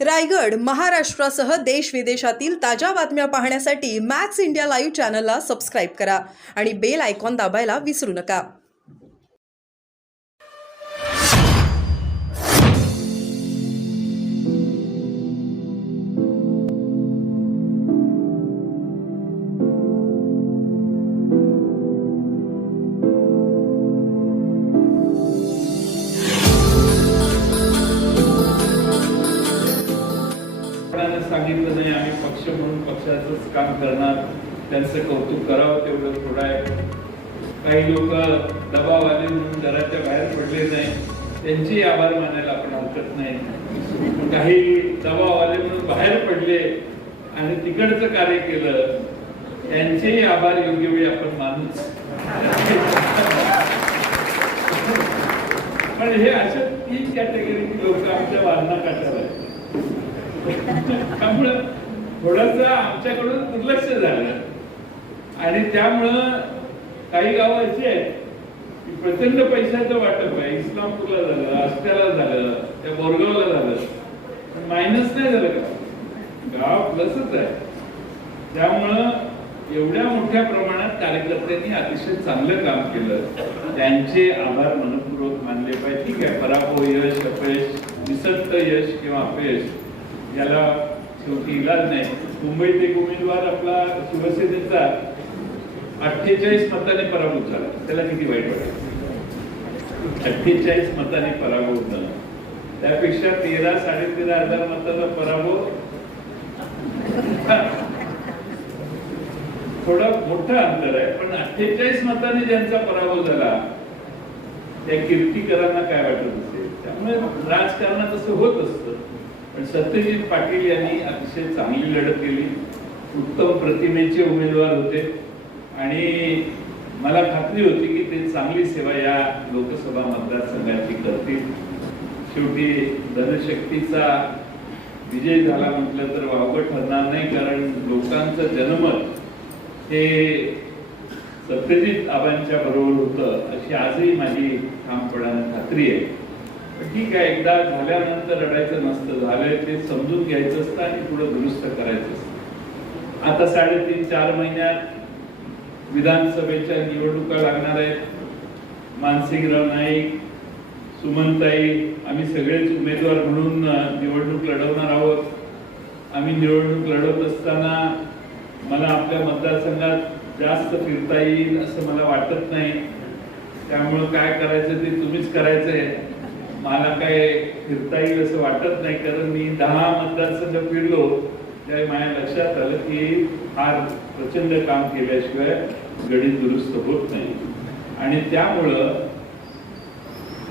रायगड, महाराष्ट्रासह देश विदेशातील ताज्या बातम्या पाहण्यासाठी मॅक्स इंडिया लाईव्ह चॅनलला सबस्क्राईब करा आणि बेल आयकॉन दाबायला विसरू नका. सांगितलं नाही आम्ही पक्ष म्हणून पक्षाचंच काम करणार, त्यांचं कौतुक करावं तेवढं थोडं आहे. काही लोक दबाव आले म्हणून घराच्या बाहेर पडले नाही, त्यांचे आभार मानायला आपण हरकत नाही. काही दबाव आले म्हणून बाहेर पडले आणि तिकडचं कार्य केलं, त्यांचेही आभार योग्य वेळी आपण मानूच. पण हे अशा 3 कॅटेगरीची लोक आमच्या वारणाकाठावर आहेत. त्यामुळं थोडंसं आमच्याकडून दुर्लक्ष झालं आणि त्यामुळं काही गावं अशी आहेत की प्रचंड पैशाचं वाटप आहे. इस्लामपूरला झालं, आष्ट्याला झालं, त्या बोरगावला झालं, मायनस नाही झालं का, गाव प्लसच आहे. त्यामुळं एवढ्या मोठ्या प्रमाणात कार्यकर्त्यांनी अतिशय चांगलं काम केलं, त्यांचे आभार मनपूर्वक मानले पाहिजे. ठीक आहे, पराभव, यश, अपयश, निसटतं यश किंवा अपयश याला शेवटी इलाज नाही. मुंबईत एक उमेदवार आपला शिवसेनेचा 48 मतांनी पराभूत झाला, त्याला किती वाईट वाटतं. 48 मतांनी पराभूत झाला, त्यापेक्षा 13-13.5 हजार मताचा पराभव थोडा मोठं अंतर आहे. पण 48 मतांनी ज्यांचा पराभव झाला त्या कीर्तिकरांना काय वाटत असेल. त्यामुळे राजकारणात असं होत असतं. पण सत्यजित पाटील यांनी अतिशय चांगली लढत केली, उत्तम प्रतिमेचे उमेदवार होते आणि मला खात्री होती की ते चांगली सेवा या लोकसभा मतदारसंघाची करतील. शेवटी धनशक्तीचा विजय झाला म्हटलं तर वावगं ठरणार नाही, कारण लोकांचं जनमत हे सत्यजित आबांच्या बरोबर होतं अशी आजही माझी ठामपणाने खात्री आहे. ठीक आहे, एकदा झाल्यानंतर रडायचं नसतं, झालंय ते समजून घ्यायचं असतं आणि पुढे दुरुस्त करायचं असतं. आता 3.5-4 महिन्यात विधानसभेच्या निवडणुका लागणार आहेत. मानसिंगराव नाईक, सुमनताई, आम्ही सगळेच उमेदवार म्हणून निवडणूक लढवणार आहोत. आम्ही निवडणूक लढवत असताना मला आपल्या मतदारसंघात जास्त फिरता येईल असं मला वाटत नाही. त्यामुळं काय करायचं ते तुम्हीच करायचंय. मला काय फिरता येईल असं वाटत नाही, कारण मी 10 मतदारसंघ फिरलो त्यावेळी माझ्या लक्षात आलं की फार प्रचंड काम केल्याशिवाय गणित दुरुस्त होत नाही. आणि त्यामुळं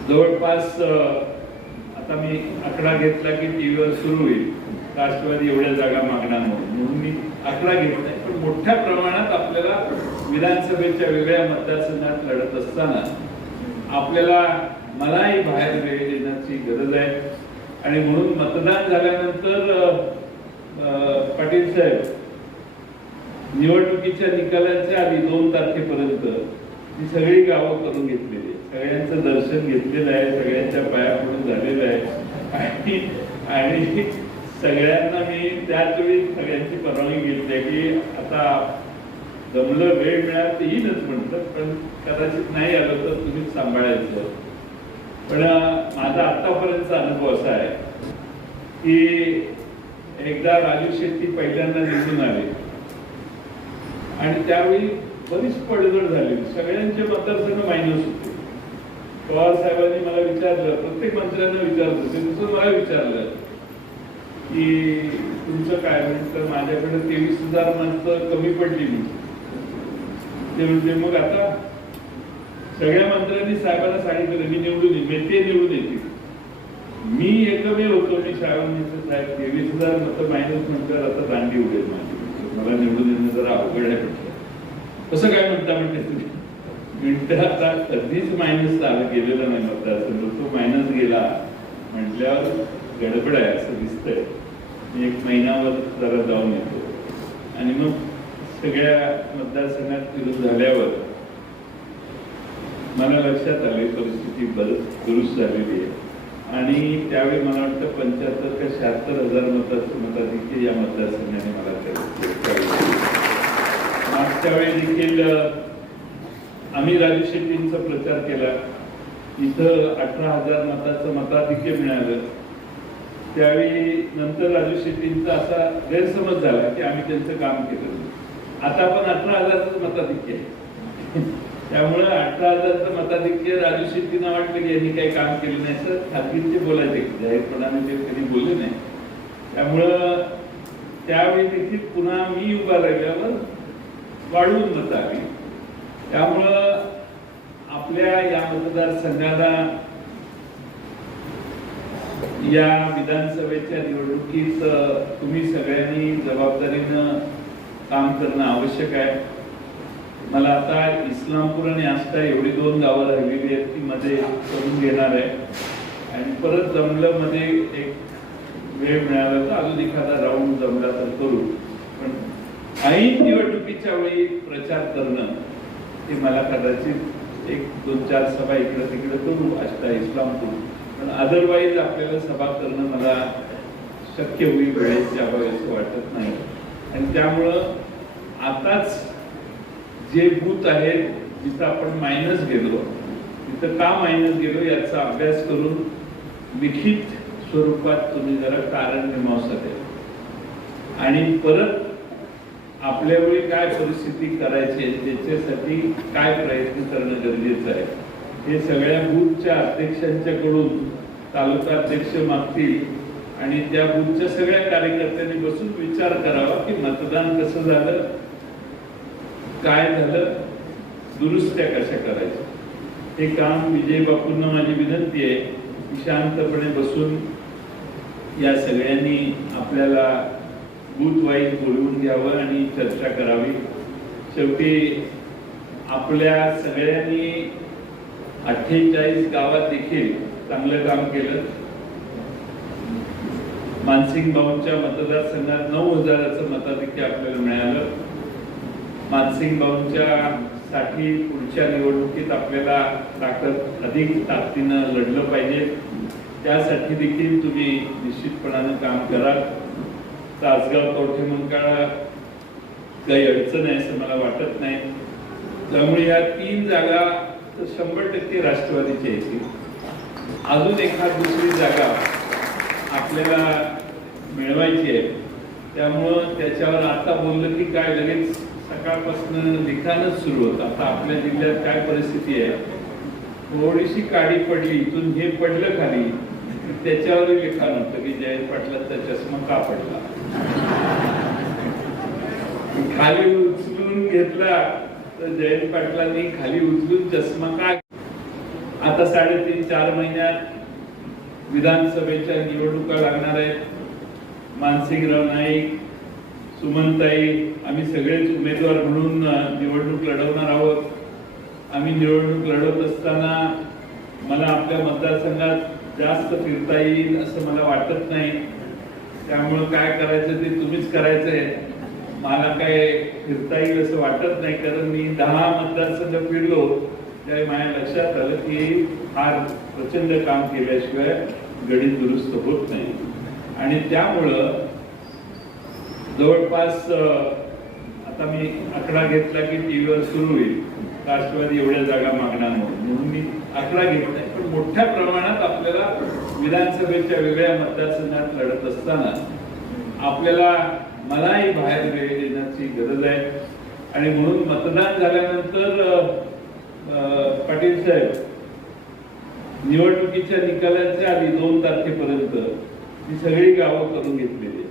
जवळपास आता मी आकडा घेतला की टीव्हीवर सुरू होईल राष्ट्रवादी एवढ्या जागा मागणार म्हणून मी आकडा घेतलाय. पण मोठ्या प्रमाणात आपल्याला विधानसभेच्या वेगळ्या मतदारसंघात लढत असताना आपल्याला मलाही बाहेर वेळ देण्याची गरज आहे. आणि म्हणून मतदान झाल्यानंतर पाटील साहेब निवडणुकीच्या निकालाच्या आधी 2 तारखेपर्यंत ही सगळी गावं करून घेतलेली, सगळ्यांचं दर्शन घेतलेलं आहे, सगळ्यांच्या पाया पडून झालेलं आहे. आणि सगळ्यांना मी त्याच वेळी सगळ्यांची परवानगी घेतली आहे की आता जमलं, वेळ मिळाला तर येईलच म्हटलं, पण कदाचित नाही आलं तर तुम्ही सांभाळायचं. पण माझा आतापर्यंतचा अनुभव असा आहे की एकदा राजू शेट्टी पहिल्यांदा निवडून आले आणि त्यावेळी बरीच पडझड झाली, सगळ्यांचे मतदारसंघ मायनस होते. पवार साहेबांनी मला विचारलं, प्रत्येक मंत्र्यांना विचारत होते, तसं मला विचारलं की तुमचं काय म्हटलं. माझ्याकडे 23,000 मतं कमी पडली. ते म्हणजे मग आता सगळ्या मंत्र्यांनी साहेबांना सांगितलं मी निवडून येईल, ते निवडून येतील. मी एकमेव होतो, मी साहेबांनी साहेब 23,000 मतं मायनस म्हटलं आता दांडी उडेल माझी, मला निवडून येणं जरा अवघड आहे म्हटलं. कसं काय म्हणता म्हणते तुम्ही. म्हणतं आता कधीच मायनस गेलेला नाही मतदारसंघ, तो मायनस गेला म्हटल्यावर गडबड आहे असं दिसतंय. मी 1 महिन्यावर जरा जाऊन येतो. आणि मग सगळ्या मतदारसंघात फिरून झाल्यावर मला लक्षात आले परिस्थिती बरंच दुरुस्त झालेली आहे. आणि त्यावेळी मला वाटतं 75 का 76 हजार मताचं मताधिक्य या मतदारसंघाने मला केलं. मागच्या वेळी देखील आम्ही राजू शेट्टींचा प्रचार केला, इथं 18,000 मताचं मताधिक्य मिळालं. त्यावेळी नंतर राजू शेट्टींचा असा गैरसमज झाला की आम्ही त्यांचं काम केलं. आता पण 18,000चं मताधिक्य आहे. त्यामुळे 18,000चं मताधिक्य राजू शेट्टींना वाटलं की यांनी काही काम केलं नाही, सर खाजगीत ते बोलायचे, जाहीरपणाने ते कधी बोलले नाही. त्यामुळं त्यावेळी देखील पुन्हा मी उभा राहिल्यावर वाढवून मतं आली. त्यामुळं आपल्या या मतदारसंघाला या विधानसभेच्या निवडणुकीत तुम्ही सगळ्यांनी जबाबदारीनं काम करणं आवश्यक आहे. मला आता इस्लामपूर आणि आष्टा एवढी 2 गावं राहिलेली आहेत ती मध्ये करून घेणार आहे आणि परत जमलं मध्ये एक वेळ मिळाला तर अजून एखादा राऊंड जमला तर करू. पण ऐन निवडणुकीच्या वेळी प्रचार करणं हे मला कदाचित 1-2-4 सभा इकडे तिकडे करू आष्टा इस्लामपूर, पण अदरवाईज आपल्याला सभा करणं मला शक्य होईल वेळेच्या अभावी असं वाटत नाही. आणि त्यामुळं आताच जे बूथ आहेत जिथं आपण मायनस गेलो तिथं का मायनस गेलो याचा अभ्यास करून लिखित स्वरूपात तुम्ही जरा कारण मीमांसा द्या आणि परत आपल्या वेळी काय परिस्थिती करायची त्याच्यासाठी काय प्रयत्न करणं गरजेचं आहे हे सगळ्या बूथच्या अध्यक्षांच्याकडून तालुका अध्यक्ष मागतील आणि त्या बूथच्या सगळ्या कार्यकर्त्यांनी बसून विचार करावा की मतदान कसं झालं, काय झालं, दुरुस्त्या कशा करायच्या. हे काम विजय बापूंना माझी विनंती आहे की शांतपणे बसून या सगळ्यांनी आपल्याला बूथ वाईज बोलवून घ्यावं आणि चर्चा करावी. शेवटी आपल्या सगळ्यांनी 48 गावात देखील चांगलं काम केलं. मानसिंग भाऊंच्या मतदारसंघात 9,000चं मताधिक्य आपल्याला मिळालं. मानसिंग भाऊंच्या साठी पुढच्या निवडणुकीत आपल्याला अधिक ताकदीनं लढलं पाहिजे. त्यासाठी देखील तुम्ही निश्चितपणानं काम करा. तासगाव कवठे मंकाळा काही अडचण आहे असं मला वाटत नाही. त्यामुळे या 3 जागा 100% राष्ट्रवादीच्या येतील. अजून एखाद दुसरी जागा आपल्याला मिळवायची आहे. त्यामुळं त्याच्यावर आता बोललं की काय लगेच सकाळपासून लिखाणच सुरू होतं. आता आपल्या जिल्ह्यात काय परिस्थिती आहे, थोडीशी काडी पडली इथून हे पडलं खाली त्याच्यावर लिखाण होतं की जयंत पाटलांचा चष्मा का पडला. खाली उचलून घेतला तर जयंत पाटलांनी खाली उचलून चष्मा का. आता 3.5-4 महिन्यात विधानसभेच्या निवडणुका लागणार आहेत. मानसिंगराव नाईक, सुमनताई, आम्ही सगळेच उमेदवार म्हणून निवडणूक लढवणार आहोत. आम्ही निवडणूक लढवत असताना मला आपल्या मतदारसंघात जास्त फिरता येईल असं मला वाटत नाही. त्यामुळं काय करायचं ते तुम्हीच करायचंय. मला काय फिरता येईल असं वाटत नाही, कारण मी 10 मतदारसंघ फिरलो त्यावेळी माझ्या लक्षात आलं की फार प्रचंड काम केल्याशिवाय गणित दुरुस्त होत नाही. आणि त्यामुळं जवळपास आता मी आकडा घेतला की टीव्हीवर सुरू होईल राष्ट्रवादी एवढ्या जागा मागणार म्हणून मी आकडा घेत नाही, पण मोठ्या प्रमाणात आपल्याला विधानसभेच्या वेगळ्या मतदारसंघात लढत असताना आपल्याला मलाही बाहेर वेळ देण्याची गरज आहे. आणि म्हणून मतदान झाल्यानंतर पाटील साहेब निवडणुकीच्या निकालाच्या आधी 2 तारखेपर्यंत ही सगळी गावं करून घेतलेली.